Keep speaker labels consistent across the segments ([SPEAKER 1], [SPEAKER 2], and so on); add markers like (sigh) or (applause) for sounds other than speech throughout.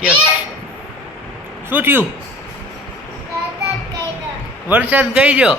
[SPEAKER 1] કે શું થયું? વરસાદ ગઈ જો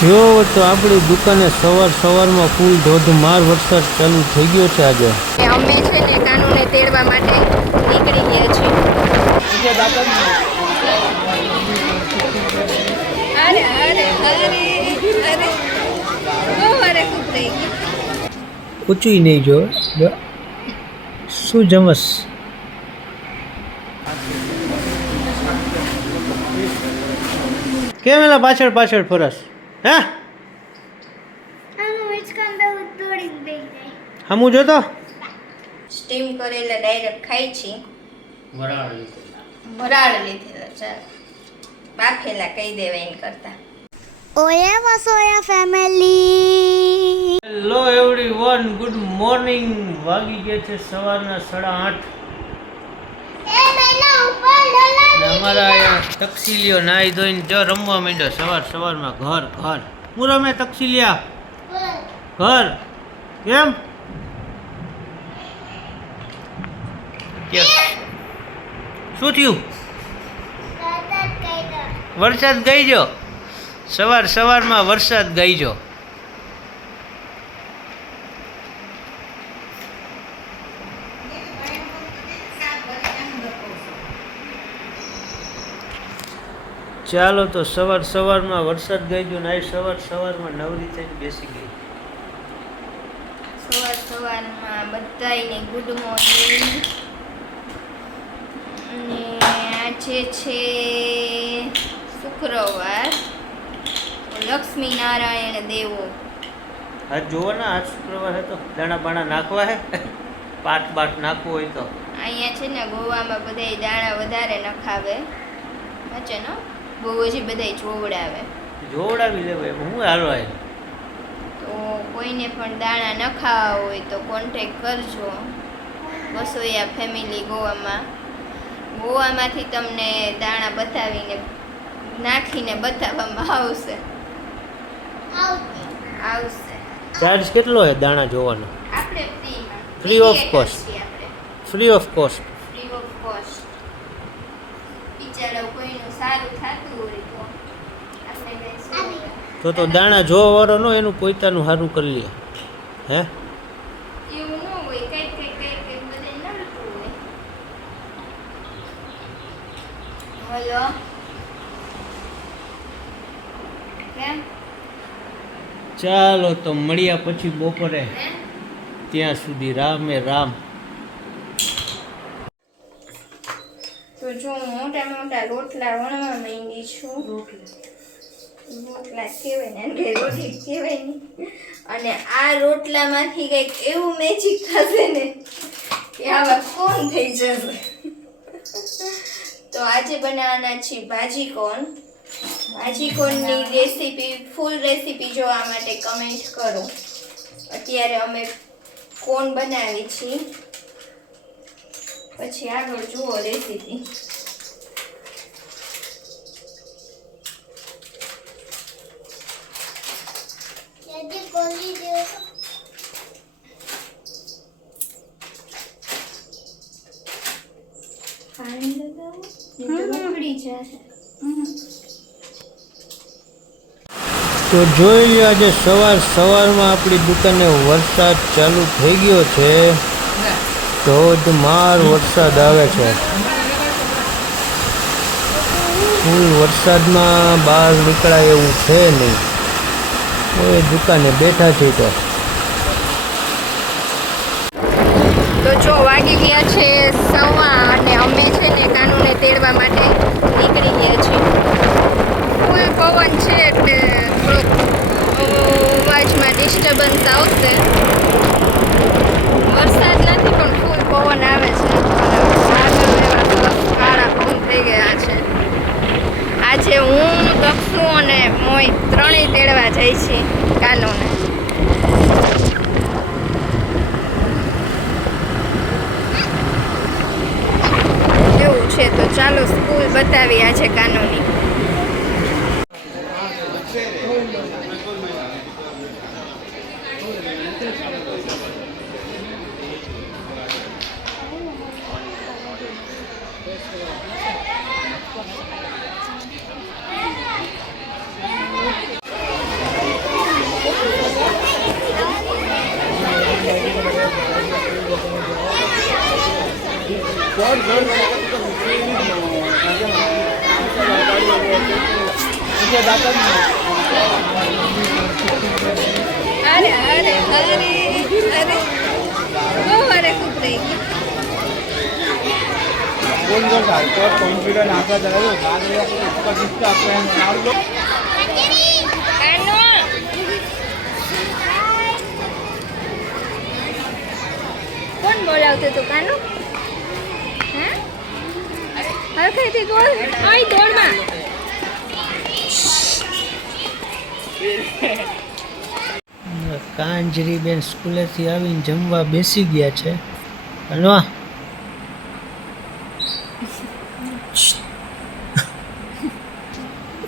[SPEAKER 1] જો તો આપણી દુકાને સવાર સવારમાં ફૂલ ધોધમાર વરસાદ ચાલુ થઈ ગયો છે આજે.
[SPEAKER 2] અમે છે ને કાનૂને તેડવા માટે નીકળી ગયા છીએ.
[SPEAKER 1] ઊંચું નહીં જો. જો. શું જમસ? કેમ એલા પાછળ પાછળ ફરસ? હે? હમું જોતો?
[SPEAKER 2] સ્ટીમ કરેલા ડાયરેક્ટ ખાઈ છી. વરાળ લીધેલા. ચાલ. બાફેલા કહી દેવાય એમ કરતા.
[SPEAKER 3] ઓયા Vasoya family
[SPEAKER 1] everyone good morning. વાગી ગયા છે સવારના સાડા આઠ. અમારા અહીંયા તકસીલીઓ નાહી ધોઈને જો રમવા માંડ્યો સવાર સવારમાં ઘર ઘર. હું રમે તકસીલિયા ઘર. કેમ? શું થયું? વરસાદ ગઈ જો સવાર સવારમાં વરસાદ ગઈ જો ચાલો તો સવાર સવારમાં વરસાદ ગઈ ગયો ને સવાર સવારમાં નવરી થઈને બેસી ગઈ.
[SPEAKER 2] સવાર સવારમાં બધાને ગુડ મોર્નિંગ અને આજે છે શુક્રવાર. લક્ષ્મી નારાયણ દેવો.
[SPEAKER 1] હા જોવો ને આજ શુક્રવાર હે તો. દાણા બાણા નાખવા હે? પાટ બાટ નાખવું હોય તો.
[SPEAKER 2] અહીંયા છે ને ગોવામાં બધાય દાણા વધારે નખાવે. વચ્ચેનો બહુ જ બધાય જોવડાવે.
[SPEAKER 1] જોવડાવી લેવાય હું હાલો આય
[SPEAKER 2] તો કોઈને પણ દાણા ન ખાવા હોય તો કોન્ટેક કરજો. વસોયા ફેમિલી ગોવામાં. ગોવામાંથી તમને દાણા બતાવીને નાખીને બતાવવામાં આવશે. આવશે.
[SPEAKER 1] ચાર્જ કેટલો છે દાણા જોવાનો?
[SPEAKER 2] આપણે
[SPEAKER 1] free of cost
[SPEAKER 2] free of cost બિચારા કોઈનું સારું થતું હોય તો આપણે કઈ શું
[SPEAKER 1] તો તો દાણા જોવા વાળો નો એનું પોતાનું સારું કરી લે. હે?
[SPEAKER 2] એવું ન હોય કઈ કઈ કઈ કઈ બધે નડતું હોય. હલો? કેમ?
[SPEAKER 1] ચાલો તો મળ્યા પછી બપોરે. ત્યાં સુધી રામે રામ.
[SPEAKER 2] તો જો મોટા મોટા રોટલા વણવા માંગી છું. રોટલા. અને આ રોટલામાંથી કંઈક એવું મેજિક થશે ને કે આવા કોણ થઈ જશે. તો આજે બનાવવાના છે ભાજી કોણ ભાજી કોણની રેસીપી ફૂલ રેસીપી જોવા માટે કમેન્ટ કરો. અત્યારે અમે કોન બનાવી છીએ? પછી આગળ જુઓ રેસીપી તો
[SPEAKER 1] જોઈ લ્યો આજે સવાર સવારમાં આપણી દુકાને વરસાદ ચાલુ થઈ ગયો છે. ધોધમાર વરસાદ આવે છે. ફૂલ વરસાદમાં બહાર નીકળાય એવું છે નહીં. કોઈ દુકાને બેઠા છે તો
[SPEAKER 2] તો જો વાગી ગયા છે સવા અને અમે છે ને કાનૂને તેડવા માટે નીકળી ગયા છીએ ફૂલ પવન છે એટલે થોડોક અવાજમાં ડિસ્ટર્બન્સ આવશે વરસાદ નથી પણ ફૂલ પવન આવે છે અને વાદળો એવા સરસ કાળા પવન થઈ ગયા છે આજે હું દક્ષુ અને મોય ત્રણેય તેડવા જઈ છીએ કાનોને એવું છે તો ચાલો સ્કૂલ બતાવી આજે કાનૂની.
[SPEAKER 4] আরে আরে আরে আরে ও আরে খুব দেখি কোন জোর
[SPEAKER 2] ভাই তোর কম্পিউটার না আসা যাবে বাজারে উপকার দিতে আপনার
[SPEAKER 1] કાંજરી બેન સ્કૂલેથી આવીને જમવા બેસી ગયા છે. હલવા. (laughs)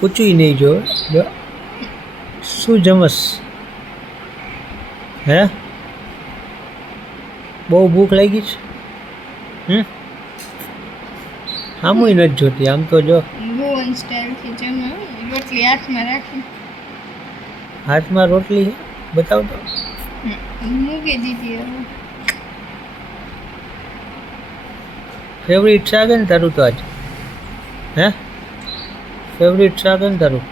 [SPEAKER 1] ઊંચું નહીં જો. શું જમસ હે? બહુ ભૂખ લાગી છે? હમ? આમુય નથી જોતી. આમ તો જો.
[SPEAKER 2] રોટલી હાથમાં રાખી.
[SPEAKER 1] હાથમાં રોટલી? બતાવ તો
[SPEAKER 2] મૂકી દીધી
[SPEAKER 1] ફેવરિટ શાક ને તારું તો આજ? હે? ફેવરિટ શાક ને તારું?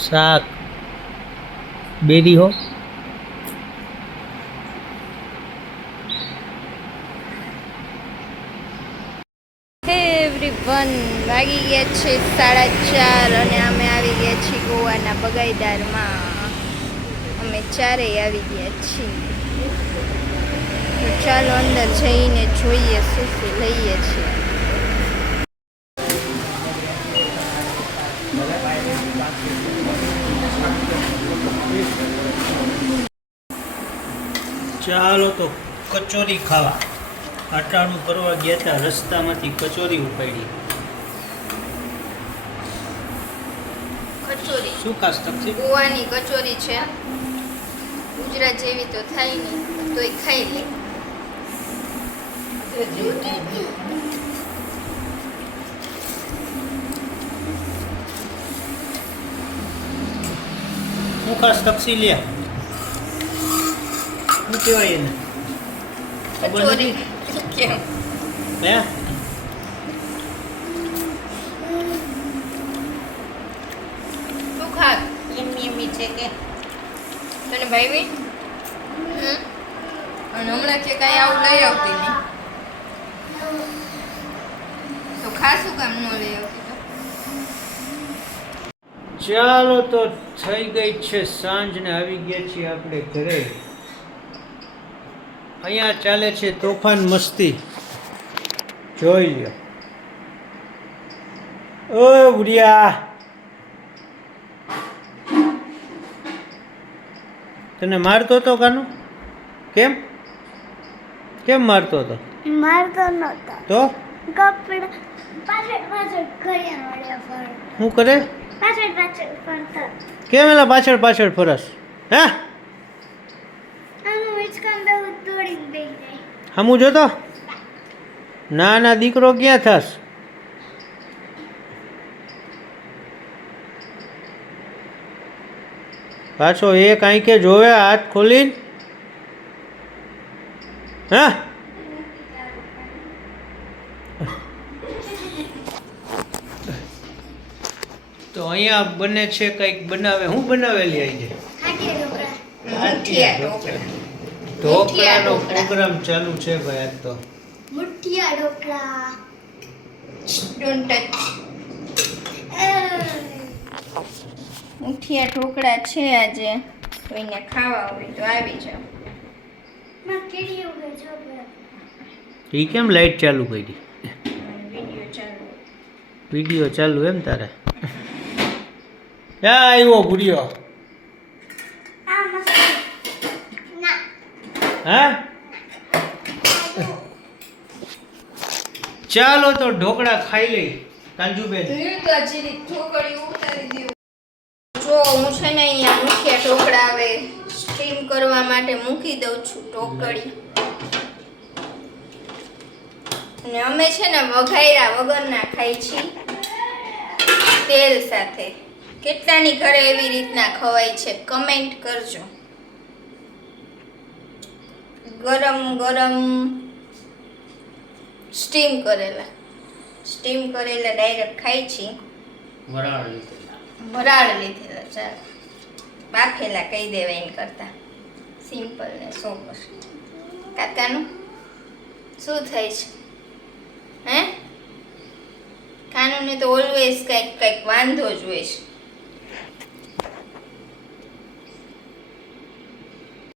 [SPEAKER 1] શાક. બેરી હો.
[SPEAKER 2] વન વાગી ગયા છે સાડા ચાર અને અમે ગયા ગોવાના બગાઈદારમાં અમે ચારેય આવી ગયા છીએ. ચાલો અંદર જઈને જોઈએ શું શું લઈએ છીએ.
[SPEAKER 1] ચાલો તો કચોરી ખાવા. આટાણું કરવા ગયા હતા, રસ્તામાંથી કચોરી ઉપાડી
[SPEAKER 2] કચોરી
[SPEAKER 1] શું ખાસ તકલીફ
[SPEAKER 2] ગોવાની કચોરી છે. ગુજરાત જેવી તો થાય નહીં તોય ખાઈ લે.
[SPEAKER 1] શું ખાસ તપસી લે શું કહેવાય એને? ખબર નથી?
[SPEAKER 2] કેમ
[SPEAKER 1] હે?
[SPEAKER 2] છે કે. તને ભાઈ અને હમણાં કે કાંઈ આવું લઈ આવતી નહીં તો ખાસું કામ ન લઈ આવતી
[SPEAKER 1] ચાલો તો થઈ ગઈ છે સાંજ ને આવી ગયા છીએ આપણે ઘરે. અહીંયા ચાલે છે તોફાન મસ્તી. જોઈ લો ઓ બુડિયા તને મારતો હતો કાનું? કેમ? કેમ મારતો હતો?
[SPEAKER 3] મારતો નહોતો.
[SPEAKER 1] તો?
[SPEAKER 3] કપડા પાછળ પાછળ વળ્યા ફરે
[SPEAKER 1] શું કરે?
[SPEAKER 3] પાછળ પાછળ ફરતો.
[SPEAKER 1] કેમ એલા પાછળ પાછળ ફરસ? હે?
[SPEAKER 3] આનું હિંચકામ બહુ તોડી દઈ જાય.
[SPEAKER 1] હમું જોતો? ના ના દીકરો ક્યાં થાસ પાછો એ કાંઈ કે જોવે હાથ ખોલીને? હા? તો અહીંયા બને છે કંઈક બનાવે. હું બનાવેલી આવી
[SPEAKER 3] જાય
[SPEAKER 1] ઢોકળાનો પ્રોગ્રામ ચાલુ છે ભાઈ આજ તો.
[SPEAKER 3] મુઠિયા ઢોકળા.
[SPEAKER 2] ડોન્ટ ટચ મુઠિયા ઢોકળા છે આજે. કોઈને ખાવા હોય તો આવી જાઓ.
[SPEAKER 1] એ કેમ લાઈટ ચાલુ કરી?
[SPEAKER 2] વીડિયો ચાલુ.
[SPEAKER 1] એમ તારે? ક્યાં આવ્યો ભૂરિયો.
[SPEAKER 3] આ
[SPEAKER 1] હા? ચાલો તો ઢોકળા ખાઈ લઈ. કાંજુબેન
[SPEAKER 2] જો હું છે ને અહીંયા મુઠિયા ઢોકળા આવે તળવા માટે મૂકી દઉં છું ટોકળી અને અમે છે ને વઘાયરા વગરના ખાઈ છીએ. તેલ સાથે. કેટલાની ઘરે એવી રીતના ખવાય છે કમેન્ટ કરજો. ગરમ ગરમ સ્ટીમ કરેલા. સ્ટીમ કરેલા ડાયરેક્ટ ખાઈ છીએ.
[SPEAKER 1] વરાળ લીધેલા.
[SPEAKER 2] વરાળ લીધેલા ચાલ. બાફેલા કહી દેવાય એમ કરતા. સિમ્પલ ને સોબર કાકાનું? શું થાય છે? હે? કાનુને તો ઓલવેઝ કંઈક કંઈક વાંધો જ હોય છે.